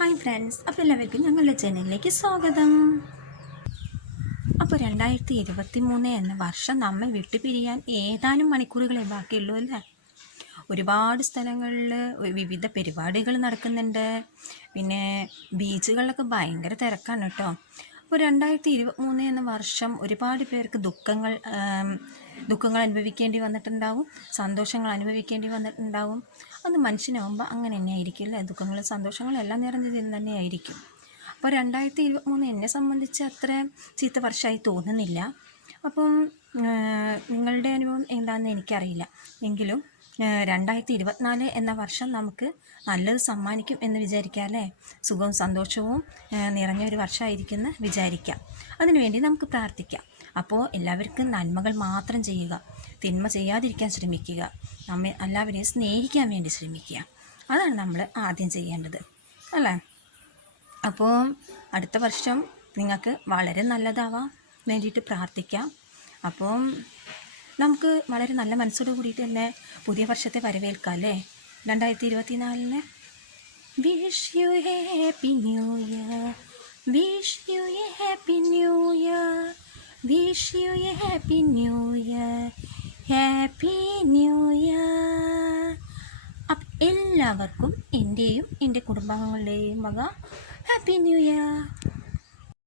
Hi friends, അപ്പോൾ എല്ലാവർക്കും ഞങ്ങളുടെ ചാനലിലേക്ക് സ്വാഗതം. അപ്പോൾ 2023 എന്ന വർഷം നമ്മെ വിട്ടുപിരിയാൻ ഏതാനും മണിക്കൂറുകളെ ബാക്കിയുള്ളൂ അല്ലേ. ഒരുപാട് സ്ഥലങ്ങളിൽ വിവിധ പരിപാടികൾ നടക്കുന്നുണ്ട്. പിന്നെ ബീച്ചുകളിലൊക്കെ ഭയങ്കര തിരക്കാണ് കേട്ടോ. അപ്പോൾ 2023 എന്ന വർഷം ഒരുപാട് പേർക്ക് ദുഃഖങ്ങൾ അനുഭവിക്കേണ്ടി വന്നിട്ടുണ്ടാവും, സന്തോഷങ്ങൾ അനുഭവിക്കേണ്ടി വന്നിട്ടുണ്ടാവും. അത് മനുഷ്യനാകുമ്പോൾ അങ്ങനെ തന്നെ ആയിരിക്കും അല്ലേ. ദുഃഖങ്ങളും സന്തോഷങ്ങളും എല്ലാം നിറഞ്ഞതിൽ തന്നെയായിരിക്കും. അപ്പോൾ 2023 എന്നെ സംബന്ധിച്ച് അത്ര ചീത്ത വർഷമായി തോന്നുന്നില്ല. അപ്പം നിങ്ങളുടെ അനുഭവം എന്താണെന്ന് എനിക്കറിയില്ല. എങ്കിലും 2024 എന്ന വർഷം നമുക്ക് നല്ലത് സമ്മാനിക്കും എന്ന് വിചാരിക്കാം അല്ലേ. സുഖവും സന്തോഷവും നിറഞ്ഞൊരു വർഷമായിരിക്കുമെന്ന് വിചാരിക്കാം. അതിനുവേണ്ടി നമുക്ക് പ്രാർത്ഥിക്കാം. അപ്പോൾ എല്ലാവർക്കും നന്മകൾ മാത്രം ചെയ്യുക, തിന്മ ചെയ്യാതിരിക്കാൻ ശ്രമിക്കുക, നമ്മെ എല്ലാവരെയും സ്നേഹിക്കാൻ വേണ്ടി ശ്രമിക്കുക. അതാണ് നമ്മൾ ആദ്യം ചെയ്യേണ്ടത് അല്ലേ. അപ്പോൾ അടുത്ത വർഷം നിങ്ങൾക്ക് വളരെ നല്ലതാവാൻ വേണ്ടിയിട്ട് പ്രാർത്ഥിക്കാം. അപ്പം നമുക്ക് വളരെ നല്ല മനസ്സോട് കൂടിയിട്ട് തന്നെ പുതിയ വർഷത്തെ വരവേൽക്കാം അല്ലേ. 2024 wish you A happy new year, wish you A happy new year, wish you A happy new year, happy new year. അപ്പം എല്ലാവർക്കും എൻ്റെയും എൻ്റെ കുടുംബാംഗങ്ങളുടെയും വക ഹാപ്പി ന്യൂ ഇയർ.